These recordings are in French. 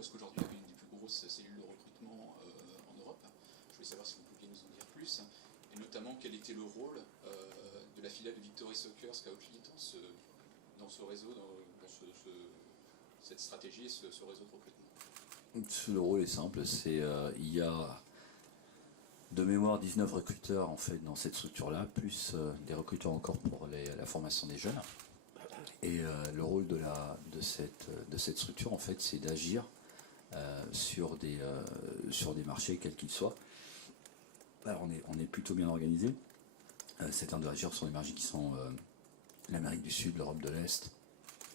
LOSC aujourd'hui est une des plus grosses cellules de recrutement en Europe. Je voulais savoir si vous pouviez nous en dire plus, et notamment quel était le rôle de la filiale de Victory Soccer Scout Lead dans ce réseau, cette stratégie et ce réseau de recrutement. Le rôle est simple, il y a de mémoire 19 recruteurs en fait dans cette structure-là, plus des recruteurs encore pour la formation des jeunes. Et le rôle de cette structure en fait, c'est d'agir sur des marchés quels qu'ils soient. Alors on est plutôt bien organisé. C'est d'agir sur des marchés qui sont l'Amérique du Sud, l'Europe de l'Est,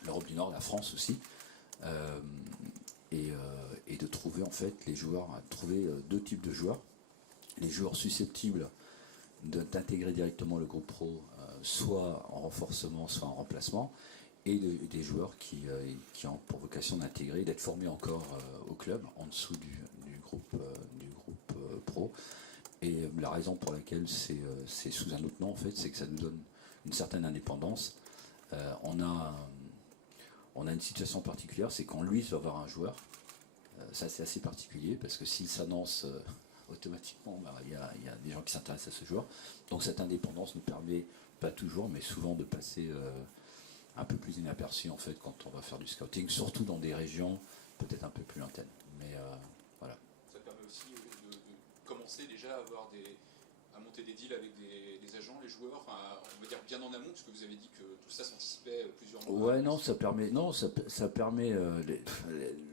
l'Europe du Nord, la France aussi. Et de trouver en fait les joueurs, trouver deux types de joueurs. Les joueurs susceptibles d'intégrer directement le groupe pro, soit en renforcement, soit en remplacement, et des joueurs qui ont pour vocation d'intégrer, d'être formés encore au club, en dessous du groupe pro. Et la raison pour laquelle c'est sous un autre nom, en fait, c'est que ça nous donne une certaine indépendance. On a une situation particulière, c'est quand lui va voir un joueur, ça c'est assez particulier, parce que s'il s'annonce automatiquement, il y a des gens qui s'intéressent à ce joueur. Donc cette indépendance nous permet, pas toujours, mais souvent de passer un peu plus inaperçu en fait quand on va faire du scouting, surtout dans des régions peut-être un peu plus lointaines. Mais voilà. Ça permet aussi de commencer déjà à monter des deals avec des agents, les joueurs, enfin, on va dire bien en amont, parce que vous avez dit que tout ça s'anticipait plusieurs mois. Ouais, non, ça permet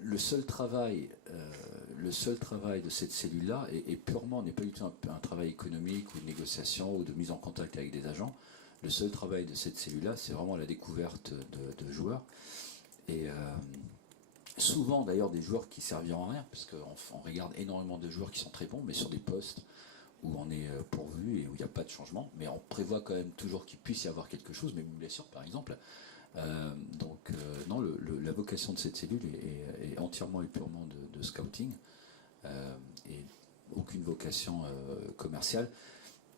le seul travail de cette cellule-là est purement, n'est pas du tout un travail économique ou de négociation ou de mise en contact avec des agents. Le seul travail de cette cellule-là, c'est vraiment la découverte de joueurs. Et souvent d'ailleurs des joueurs qui serviront à rien, parce qu'on regarde énormément de joueurs qui sont très bons, mais sur des postes où on est pourvu et où il n'y a pas de changement, mais on prévoit quand même toujours qu'il puisse y avoir quelque chose, même une blessure par exemple. Non, la vocation de cette cellule est entièrement et purement de scouting, et aucune vocation commerciale,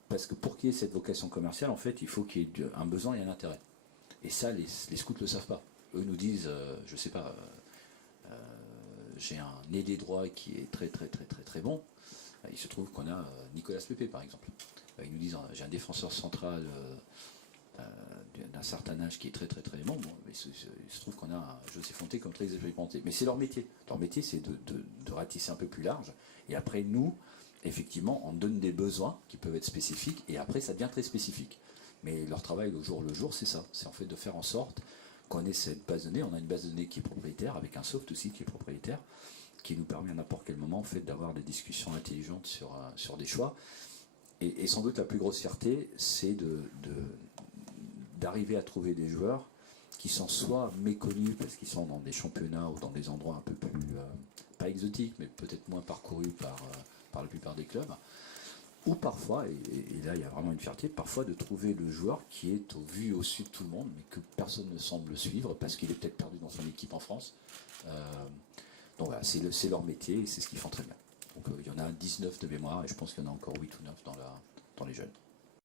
parce que pour qu'il y ait cette vocation commerciale, en fait, il faut qu'il y ait un besoin et un intérêt. Et ça, les scouts ne le savent pas. Eux nous disent, je sais pas, j'ai un ailier droit qui est très très très très très bon. Il se trouve qu'on a Nicolas Pepe par exemple. Ils nous disent, j'ai un défenseur central d'un certain âge qui est très très très bon, mais il se trouve qu'on a un José Fonté comme très expérimenté. Mais c'est leur métier. Leur métier, c'est de ratisser un peu plus large. Et après, nous, effectivement, on donne des besoins qui peuvent être spécifiques, et après, ça devient très spécifique. Mais leur travail au jour le jour, c'est ça. C'est en fait de faire en sorte qu'on ait cette base de données. On a une base de données qui est propriétaire, avec un soft aussi qui est propriétaire, qui nous permet à n'importe quel moment en fait, d'avoir des discussions intelligentes sur des choix. Et sans doute la plus grosse fierté, c'est d'arriver à trouver des joueurs qui sont soit méconnus parce qu'ils sont dans des championnats ou dans des endroits un peu plus, pas exotiques, mais peut-être moins parcourus par la plupart des clubs, ou parfois, et là il y a vraiment une fierté, parfois de trouver le joueur qui est au vu et au su de tout le monde, mais que personne ne semble suivre parce qu'il est peut-être perdu dans son équipe en France. Donc voilà, c'est leur métier et c'est ce qu'ils font très bien. Donc il y en a 19 de mémoire et je pense qu'il y en a encore 8 ou 9 dans les jeunes.